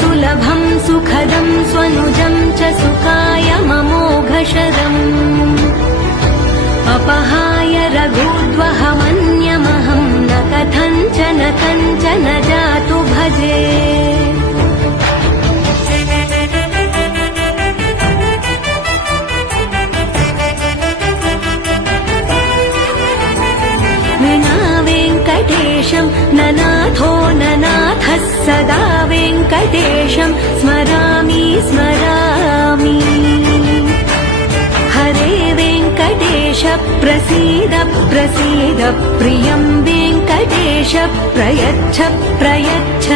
सुलभं सुखदं स्वनुजं च सुखायममोघशरम् अपहाय रघुद्वहमन्यमहं न कथञ्चन जातु भजे। विना वेङ्कटेशं ननाथो ननाथः सदा वेङ्कटेशं स्मरामि स्मरामि। हरे वेङ्कटेश प्रसीद प्रसीद प्रियं वेङ्कटेश प्रयच्छ प्रयच्छ।